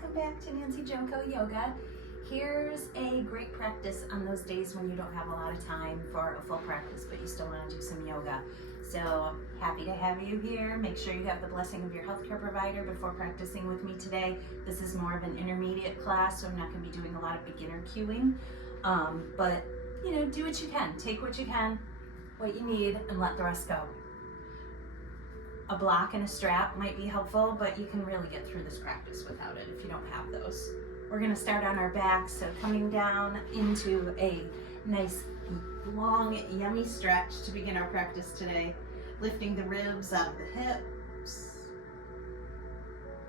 welcome back to Nancy Junko Yoga. Here's a great practice on those days when you don't have a lot of time for a full practice, but you still want to do some yoga. So happy to have you here. Make sure you have the blessing of your healthcare provider before practicing with me today. This is more of an intermediate class, so I'm not going to be doing a lot of beginner cueing. But you know, do what you can. Take what you can, what you need, and let the rest go. A block and a strap might be helpful, but you can really get through this practice without it if you don't have those. We're going to start on our back, so coming down into a nice, long, yummy stretch to begin our practice today. Lifting the ribs out of the hips,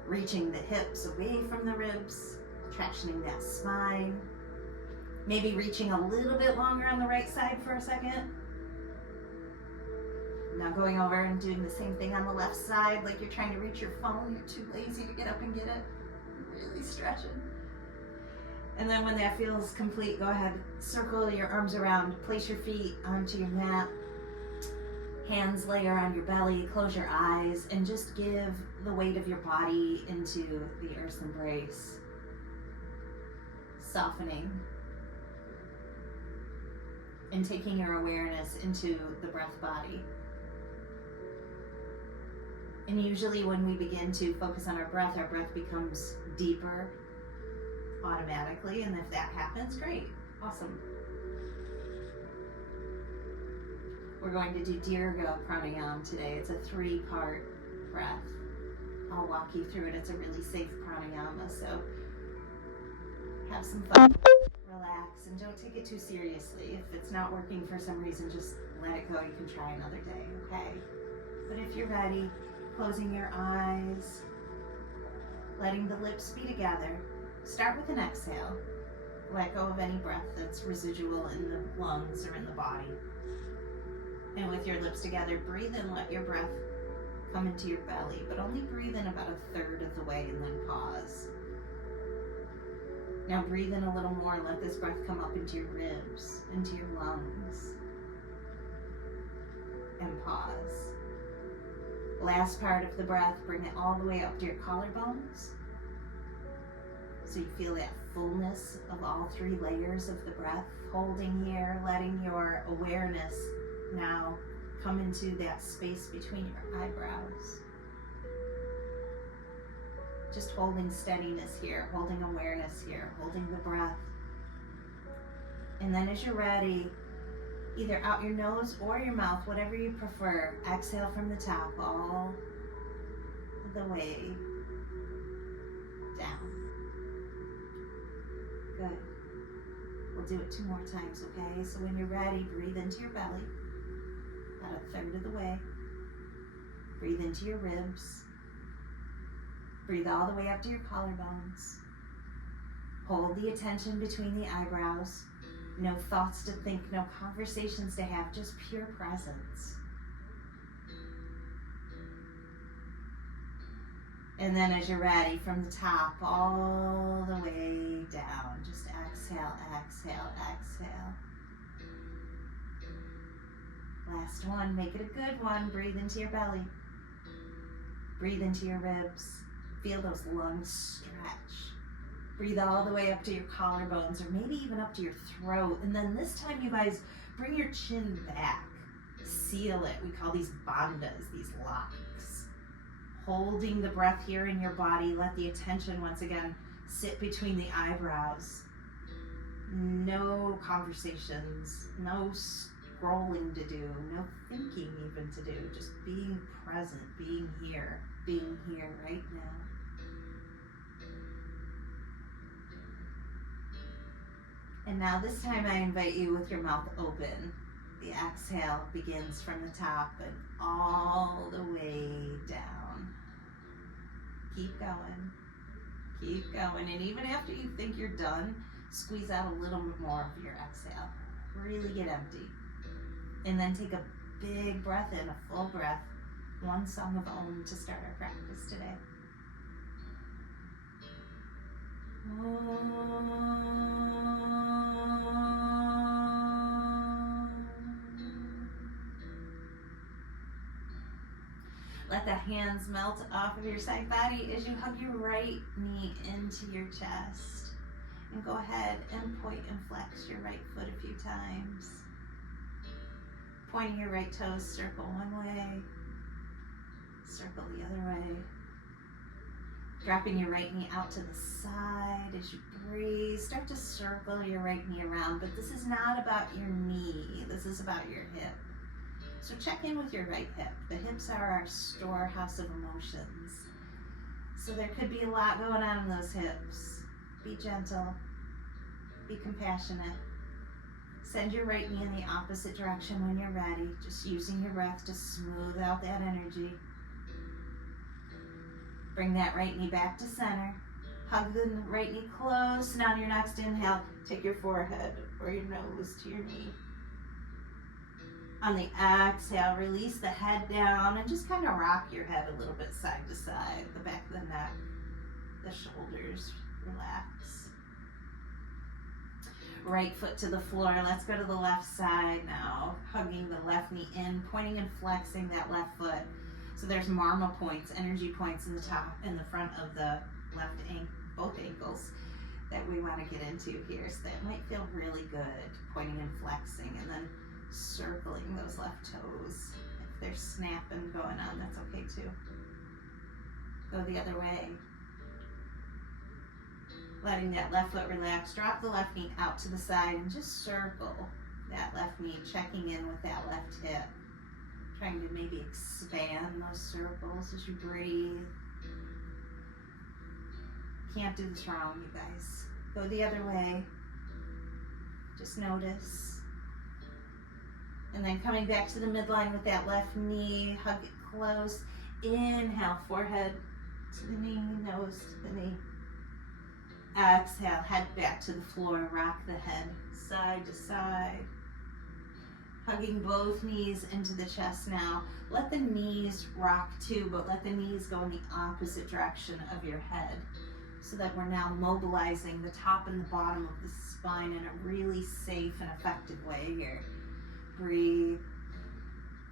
reaching the hips away from the ribs, tractioning that spine. Maybe reaching a little bit longer on the right side for a second. Now going over and doing the same thing on the left side, like you're trying to reach your phone, you're too lazy to get up and get it. Really stretching. And then when that feels complete, go ahead, circle your arms around, place your feet onto your mat, hands layer on your belly, close your eyes, and just give the weight of your body into the earth's embrace. Softening. And taking your awareness into the breath body. And usually when we begin to focus on our breath becomes deeper automatically. And if that happens, great, awesome. We're going to do Dirga Pranayama today. It's a 3-part breath. I'll walk you through it. It's a really safe pranayama, so have some fun, relax, and don't take it too seriously. If it's not working for some reason, just let it go. You can try another day, okay? But if you're ready, closing your eyes, letting the lips be together. Start with an exhale. Let go of any breath that's residual in the lungs or in the body. And with your lips together, breathe in, let your breath come into your belly, but only breathe in about 1/3 of the way and then pause. Now breathe in a little more, let this breath come up into your ribs, into your lungs, and pause. Last part of the breath, bring it all the way up to your collarbones. So you feel that fullness of all 3 layers of the breath. Holding here, letting your awareness now come into that space between your eyebrows. Just holding steadiness here, holding awareness here, holding the breath. And then as you're ready, either out your nose or your mouth, whatever you prefer, exhale from the top all the way down. Good. We'll do it 2 more times, okay? So when you're ready, breathe into your belly, about 1/3 of the way. Breathe into your ribs. Breathe all the way up to your collarbones. Hold the attention between the eyebrows. No thoughts to think, no conversations to have, just pure presence. And then as you're ready, from the top all the way down, just exhale, exhale, exhale. Last one, make it a good one. Breathe into your belly. Breathe into your ribs. Feel those lungs stretch. Breathe all the way up to your collarbones or maybe even up to your throat. And then this time, you guys, bring your chin back. Seal it. We call these bandhas, these locks. Holding the breath here in your body. Let the attention once again sit between the eyebrows. No conversations, no scrolling to do, no thinking even to do. Just being present, being here right now. And now this time I invite you with your mouth open. The exhale begins from the top and all the way down. Keep going. Keep going. And even after you think you're done, squeeze out a little bit more of your exhale. Really get empty. And then take a big breath in, a full breath. 1 song of Om to start our practice today. Let that hands melt off of your side body as you hug your right knee into your chest. And go ahead and point and flex your right foot a few times. Pointing your right toes, circle one way, circle the other way. Dropping your right knee out to the side as you breathe. Start to circle your right knee around, but this is not about your knee. This is about your hip. So check in with your right hip. The hips are our storehouse of emotions. So there could be a lot going on in those hips. Be gentle. Be compassionate. Send your right knee in the opposite direction when you're ready. Just using your breath to smooth out that energy. Bring that right knee back to center. Hug the right knee close. And on your next inhale, take your forehead or your nose to your knee. On the exhale, release the head down and just kind of rock your head a little bit side to side. The back of the neck, the shoulders, relax. Right foot to the floor. Let's go to the left side now. Hugging the left knee in, pointing and flexing that left foot. So there's marma points, energy points in the top, in the front of the left ankle, both ankles that we want to get into here. So that might feel really good, pointing and flexing, and then circling those left toes. If there's snapping going on, that's okay too. Go the other way. Letting that left foot relax. Drop the left knee out to the side and just circle that left knee, checking in with that left hip. Trying to maybe expand those circles as you breathe. Can't do this wrong, you guys. Go the other way. Just notice. And then coming back to the midline with that left knee, hug it close. Inhale, forehead to the knee, nose to the knee. Exhale, head back to the floor, rock the head side to side. Hugging both knees into the chest now. Let the knees rock too, but let the knees go in the opposite direction of your head so that we're now mobilizing the top and the bottom of the spine in a really safe and effective way here. Breathe.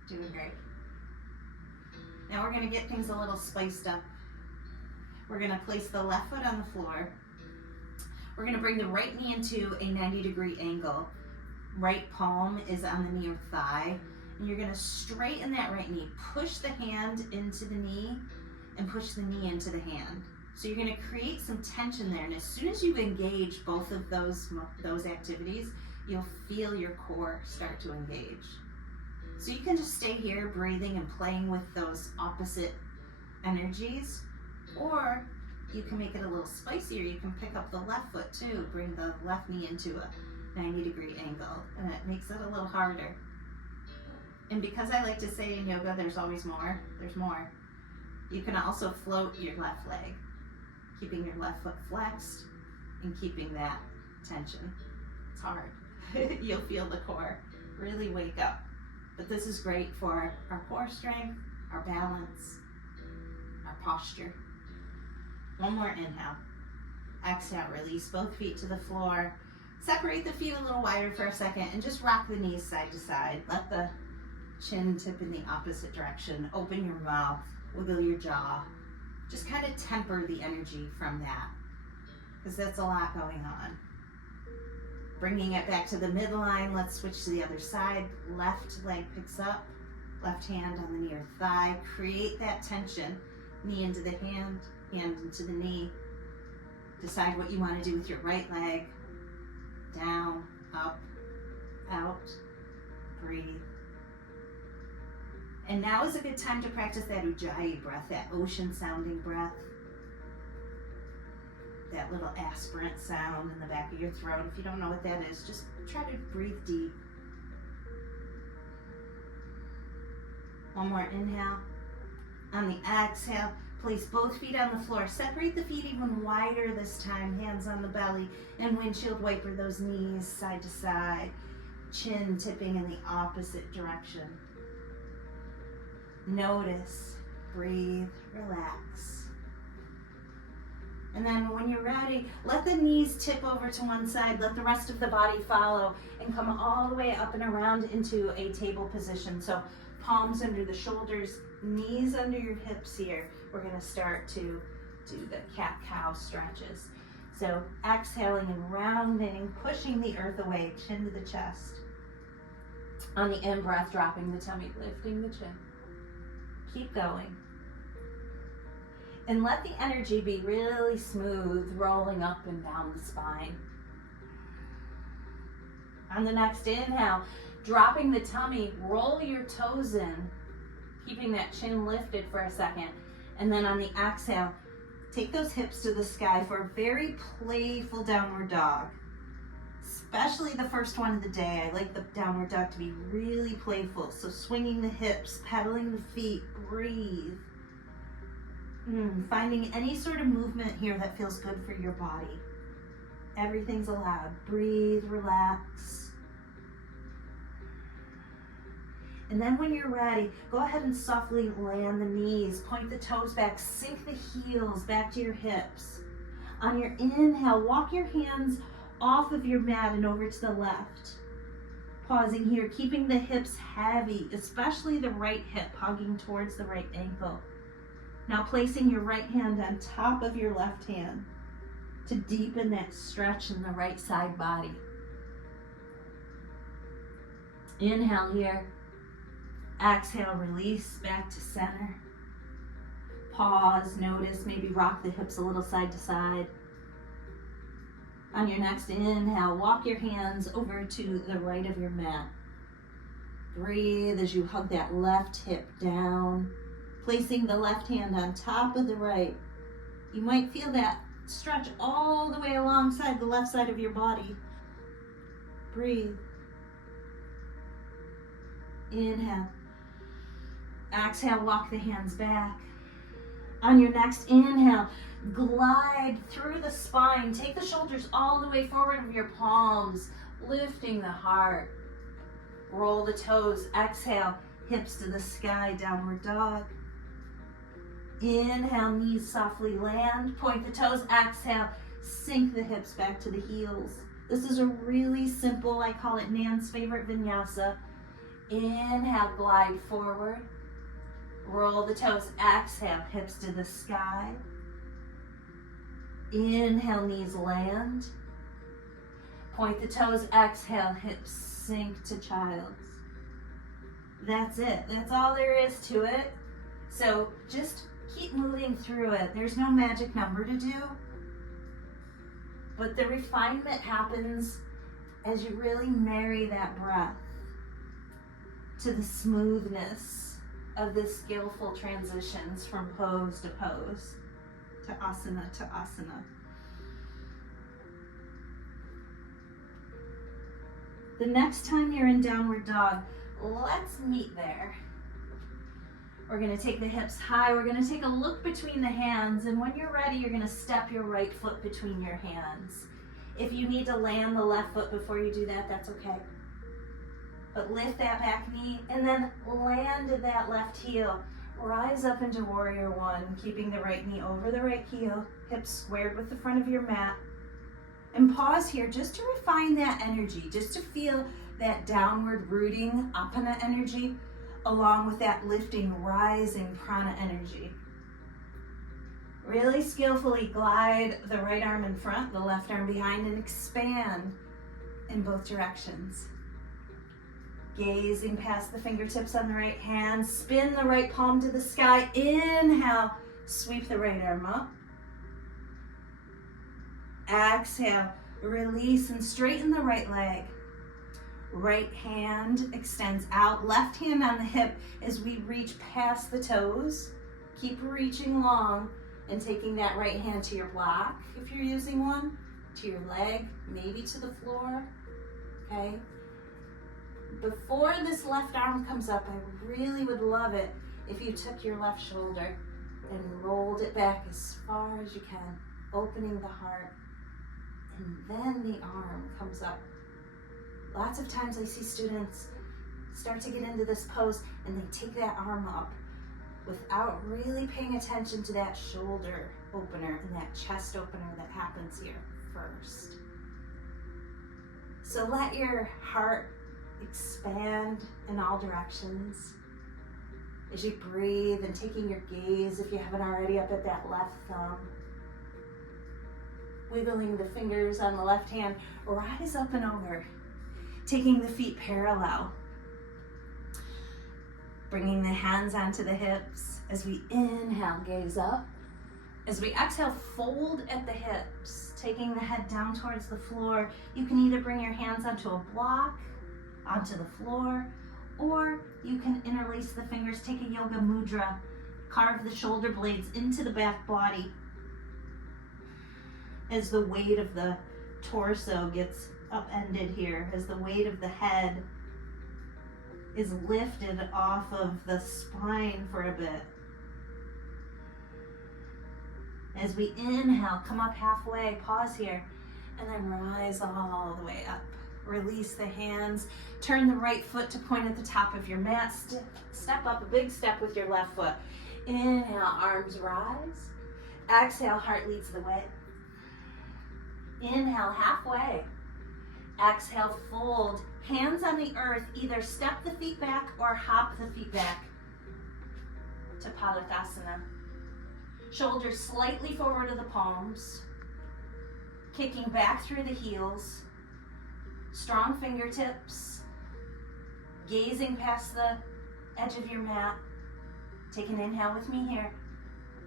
Doing great. Now we're going to get things a little spiced up. We're going to place the left foot on the floor. We're going to bring the right knee into a 90-degree angle. Right palm is on the knee or thigh. And you're going to straighten that right knee. Push the hand into the knee and push the knee into the hand. So you're going to create some tension there. And as soon as you engage both of those activities, you'll feel your core start to engage. So you can just stay here breathing and playing with those opposite energies, or you can make it a little spicier. You can pick up the left foot too, bring the left knee into a 90-degree angle, and it makes it a little harder. And because I like to say in yoga, there's always more, there's more. You can also float your left leg, keeping your left foot flexed and keeping that tension. It's hard. You'll feel the core really wake up. But this is great for our core strength, our balance, our posture. One more inhale. Exhale, release both feet to the floor. Separate the feet a little wider for a second and just rock the knees side to side. Let the chin tip in the opposite direction. Open your mouth, wiggle your jaw. Just kind of temper the energy from that, because that's a lot going on. Bringing it back to the midline, let's switch to the other side. Left leg picks up, left hand on the knee or thigh. Create that tension. Knee into the hand, hand into the knee. Decide what you want to do with your right leg. Down, up, out, breathe. And now is a good time to practice that ujjayi breath, that ocean sounding breath. That little aspirant sound in the back of your throat. If you don't know what that is, just try to breathe deep. One more inhale. On the exhale, place both feet on the floor. Separate the feet even wider this time. Hands on the belly and windshield wiper those knees side to side. Chin tipping in the opposite direction. Notice, breathe, relax. And then when you're ready, let the knees tip over to one side, let the rest of the body follow, and come all the way up and around into a table position. So palms under the shoulders, knees under your hips here. We're gonna start to do the cat-cow stretches. So exhaling and rounding, pushing the earth away, chin to the chest. On the in-breath, dropping the tummy, lifting the chin. Keep going. And let the energy be really smooth, rolling up and down the spine. On the next inhale, dropping the tummy, roll your toes in, keeping that chin lifted for a second. And then on the exhale, take those hips to the sky for a very playful downward dog. Especially the first one of the day. I like the downward dog to be really playful. So swinging the hips, pedaling the feet, breathe. Finding any sort of movement here that feels good for your body. Everything's allowed. Breathe, relax. And then when you're ready, go ahead and softly land the knees, point the toes back, sink the heels back to your hips. On your inhale, walk your hands off of your mat and over to the left. Pausing here, keeping the hips heavy, especially the right hip hugging towards the right ankle. Now placing your right hand on top of your left hand to deepen that stretch in the right side body. Inhale here. Exhale, release back to center. Pause, notice, maybe rock the hips a little side to side. On your next inhale, walk your hands over to the right of your mat. Breathe as you hug that left hip down, placing the left hand on top of the right. You might feel that stretch all the way alongside the left side of your body. Breathe. Inhale. Exhale, walk the hands back. On your next inhale, glide through the spine. Take the shoulders all the way forward of your palms, lifting the heart. Roll the toes. Exhale, hips to the sky, downward dog. Inhale, knees softly land. Point the toes. Exhale, sink the hips back to the heels. This is a really simple, I call it Nan's favorite vinyasa. Inhale, glide forward. Roll the toes. Exhale, hips to the sky. Inhale, knees land. Point the toes. Exhale, hips sink to child's. That's it. That's all there is to it. So just keep moving through it. There's no magic number to do. But the refinement happens as you really marry that breath to the smoothness of the skillful transitions from pose to pose, to asana to asana. The next time you're in downward dog, let's meet there. We're gonna take the hips high. We're gonna take a look between the hands, and when you're ready, you're gonna step your right foot between your hands. If you need to land the left foot before you do that, that's okay. But lift that back knee and then land that left heel. Rise up into warrior one, keeping the right knee over the right heel, hips squared with the front of your mat. And pause here just to refine that energy, just to feel that downward rooting apana energy along with that lifting, rising prana energy. Really skillfully glide the right arm in front, the left arm behind, and expand in both directions. Gazing past the fingertips on the right hand, spin the right palm to the sky. Inhale, sweep the right arm up. Exhale, release and straighten the right leg. Right hand extends out, left hand on the hip as we reach past the toes. Keep reaching long and taking that right hand to your block, if you're using one, to your leg, maybe to the floor, okay? Before this left arm comes up, I really would love it if you took your left shoulder and rolled it back as far as you can, opening the heart, and then the arm comes up. Lots of times I see students start to get into this pose and they take that arm up without really paying attention to that shoulder opener and that chest opener that happens here first. So let your heart expand in all directions. As you breathe and taking your gaze, if you haven't already, up at that left thumb. Wiggling the fingers on the left hand, rise up and over. Taking the feet parallel. Bringing the hands onto the hips. As we inhale, gaze up. As we exhale, fold at the hips. Taking the head down towards the floor. You can either bring your hands onto a block, onto the floor, or you can interlace the fingers, take a yoga mudra, carve the shoulder blades into the back body as the weight of the torso gets upended here, as the weight of the head is lifted off of the spine for a bit. As we inhale, come up halfway, pause here, and then rise all the way up. Release the hands, turn the right foot to point at the top of your mat. Step up, a big step with your left foot. Inhale, arms rise. Exhale, heart leads the way. Inhale, halfway. Exhale, fold. Hands on the earth, either step the feet back or hop the feet back to Padakasana. Shoulders slightly forward of the palms. Kicking back through the heels. Strong fingertips, gazing past the edge of your mat. Take an inhale with me here.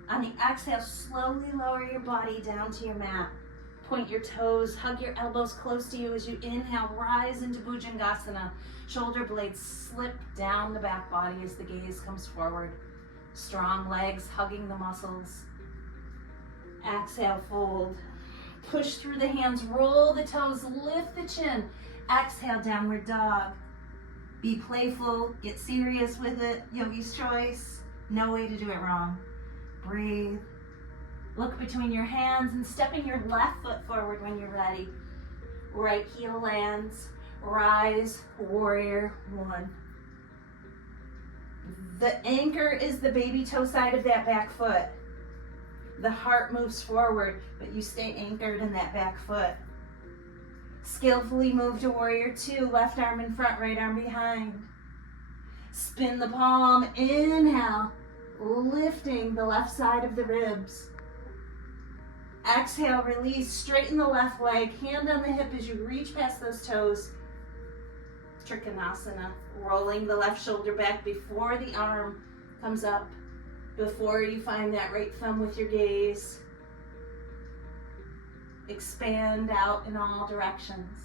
On the exhale, slowly lower your body down to your mat. Point your toes, hug your elbows close to you as you inhale, rise into Bhujangasana. Shoulder blades slip down the back body as the gaze comes forward. Strong legs hugging the muscles. Exhale, fold. Push through the hands, roll the toes, lift the chin. Exhale, downward dog. Be playful, get serious with it. Yogi's choice, no way to do it wrong. Breathe. Look between your hands and stepping your left foot forward when you're ready. Right heel lands, rise, warrior one. The anchor is the baby toe side of that back foot. The heart moves forward, but you stay anchored in that back foot. Skillfully move to warrior two, left arm in front, right arm behind. Spin the palm, inhale, lifting the left side of the ribs. Exhale, release, straighten the left leg, hand on the hip as you reach past those toes. Trikonasana, rolling the left shoulder back before the arm comes up. Before you find that right thumb with your gaze, expand out in all directions.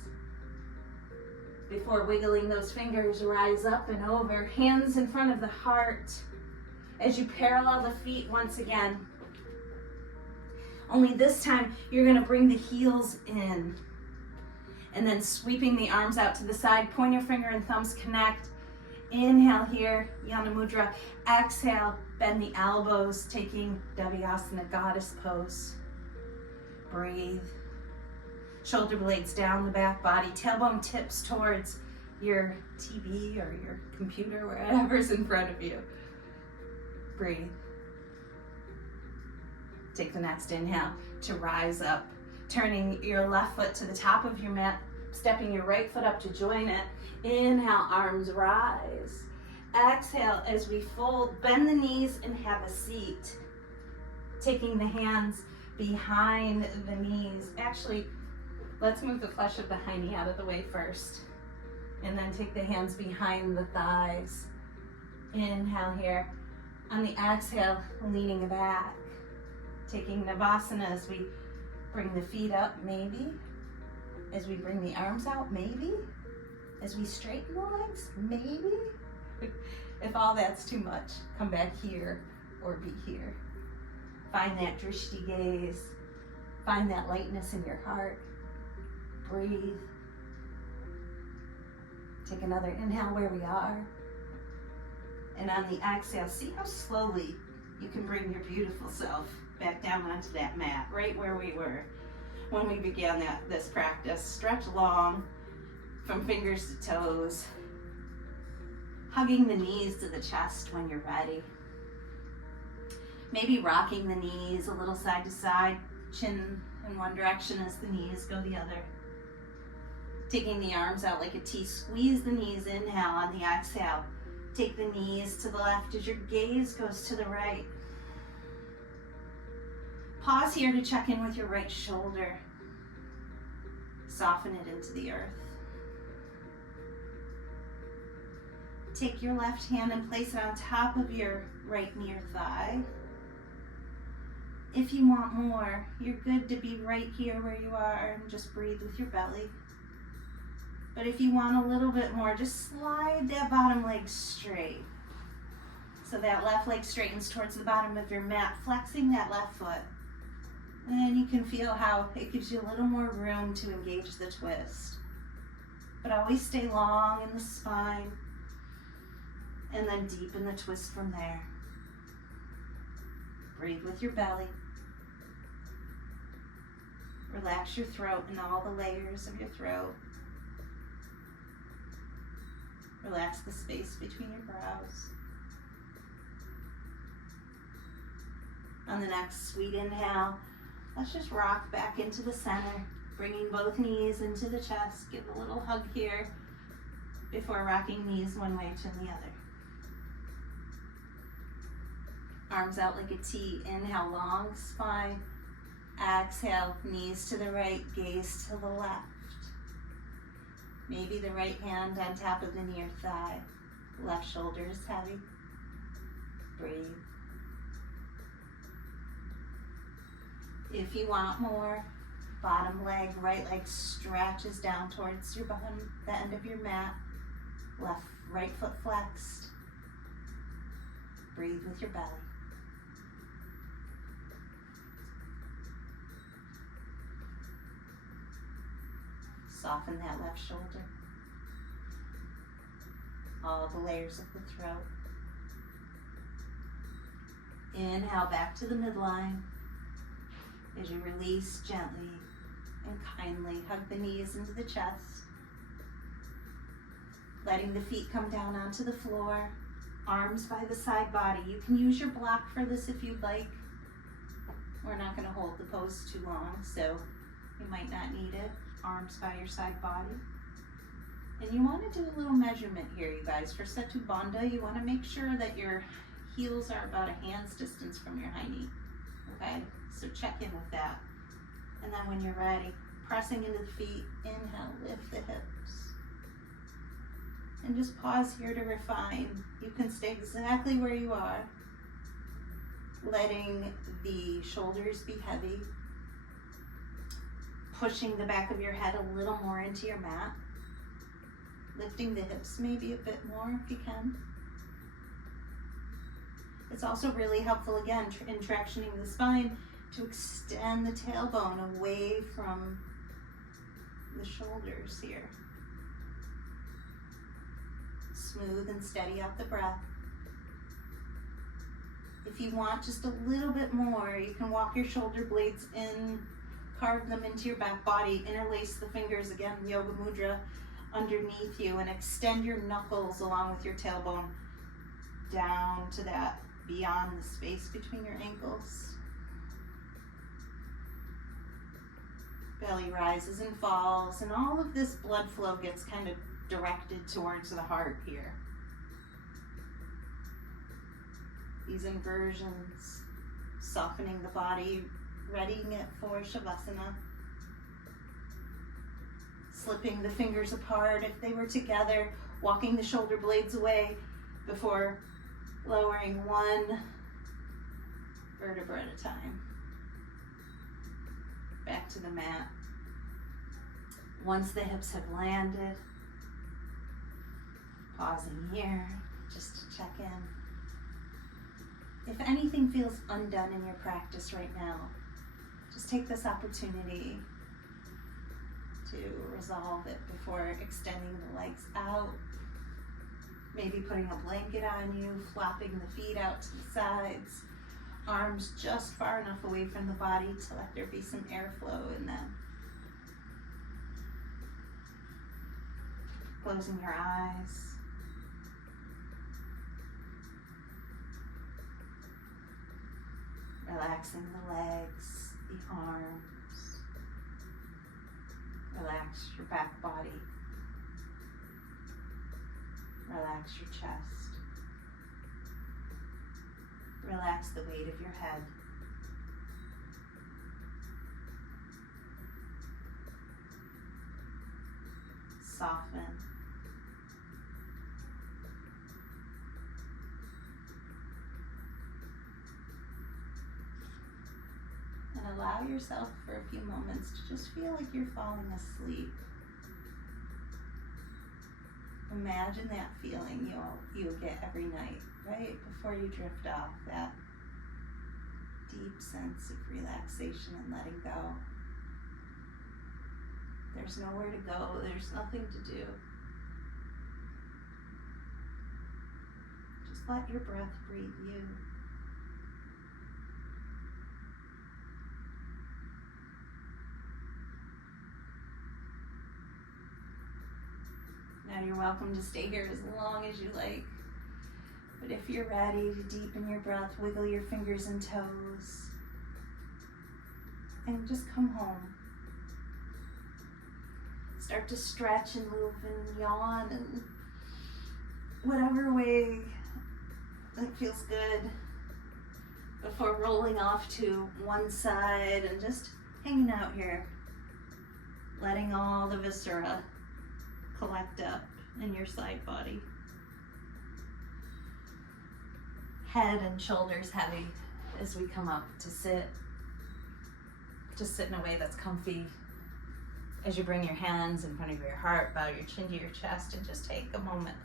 Before wiggling those fingers, rise up and over, hands in front of the heart as you parallel the feet once again. Only this time, you're going to bring the heels in and then sweeping the arms out to the side, pointer finger and thumbs connect. Inhale here, Yana Mudra. Exhale, bend the elbows, taking Davyasana, goddess pose. Breathe. Shoulder blades down the back body, tailbone tips towards your TV or your computer, wherever's in front of you. Breathe. Take the next inhale to rise up, turning your left foot to the top of your mat, stepping your right foot up to join it. Inhale, arms rise. Exhale, as we fold, bend the knees and have a seat. Taking the hands behind the knees. Actually, let's move the flesh of the hiney out of the way first. And then take the hands behind the thighs. Inhale here. On the exhale, leaning back. Taking Navasana as we bring the feet up, maybe. As we bring the arms out, maybe. As we straighten the legs, maybe. If all that's too much, come back here or be here. Find that drishti gaze. Find that lightness in your heart. Breathe. Take another inhale where we are. And on the exhale, see how slowly you can bring your beautiful self back down onto that mat, right where we were when we began this practice. Stretch long from fingers to toes. Hugging the knees to the chest when you're ready. Maybe rocking the knees a little side to side, chin in one direction as the knees go the other. Taking the arms out like a T, squeeze the knees, inhale on the exhale. Take the knees to the left as your gaze goes to the right. Pause here to check in with your right shoulder. Soften it into the earth. Take your left hand and place it on top of your right knee or thigh. If you want more, you're good to be right here where you are and just breathe with your belly. But if you want a little bit more, just slide that bottom leg straight. So that left leg straightens towards the bottom of your mat, flexing that left foot. And then you can feel how it gives you a little more room to engage the twist. But always stay long in the spine and then deepen the twist from there. Breathe with your belly. Relax your throat and all the layers of your throat. Relax the space between your brows. On the next sweet inhale, let's just rock back into the center, bringing both knees into the chest. Give a little hug here before rocking knees one way to the other. Arms out like a T. Inhale, long spine. Exhale, knees to the right, gaze to the left. Maybe the right hand on top of the near thigh. Left shoulder is heavy. Breathe. If you want more, bottom leg, right leg stretches down towards your bottom, the end of your mat. Right foot flexed. Breathe with your belly. Soften that left shoulder. All the layers of the throat. Inhale back to the midline. As you release gently and kindly, hug the knees into the chest. Letting the feet come down onto the floor. Arms by the side body. You can use your block for this if you'd like. We're not going to hold the pose too long, so you might not need it. Arms by your side body. And you want to do a little measurement here, you guys. For Setu Bandha, you want to make sure that your heels are about a hand's distance from your high knee. Okay, so check in with that. And then when you're ready, pressing into the feet, inhale, lift the hips. And just pause here to refine. You can stay exactly where you are, letting the shoulders be heavy, pushing the back of your head a little more into your mat, lifting the hips maybe a bit more if you can. It's also really helpful, again, in tractioning the spine to extend the tailbone away from the shoulders here. Smooth and steady out the breath. If you want just a little bit more, you can walk your shoulder blades in, carve them into your back body, interlace the fingers, again, yoga mudra, underneath you, and extend your knuckles along with your tailbone down to that, beyond the space between your ankles. Belly rises and falls, and all of this blood flow gets kind of directed towards the heart here. These inversions, softening the body, readying it for Shavasana. Slipping the fingers apart if they were together, walking the shoulder blades away before lowering one vertebra at a time. Back to the mat. Once the hips have landed, pausing here just to check in. If anything feels undone in your practice right now, just take this opportunity to resolve it before extending the legs out. Maybe putting a blanket on you, flopping the feet out to the sides, arms just far enough away from the body to let there be some airflow in them. Closing your eyes. Relaxing the legs, the arms. Relax your back body. Relax your chest. Relax the weight of your head. Soften. And allow yourself for a few moments to just feel like you're falling asleep. Imagine that feeling you'll get every night, right before you drift off, that deep sense of relaxation and letting go. There's nowhere to go, there's nothing to do. Just let your breath breathe you. Now you're welcome to stay here as long as you like. But if you're ready to deepen your breath, wiggle your fingers and toes. And just come home. Start to stretch and move and yawn and whatever way that feels good before rolling off to one side and just hanging out here, letting all the viscera collect up in your side body. Head and shoulders heavy as we come up to sit. Just sit in a way that's comfy. As you bring your hands in front of your heart, bow your chin to your chest, and just take a moment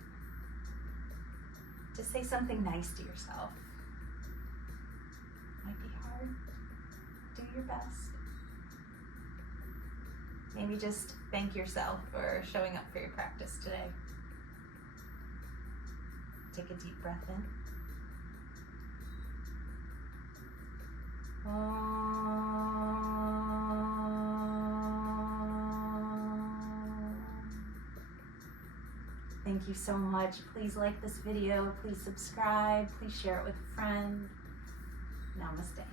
to say something nice to yourself. Might be hard. Do your best. Maybe just thank yourself for showing up for your practice today. Take a deep breath in. Thank you so much. Please like this video, please subscribe, please share it with a friend. Namaste.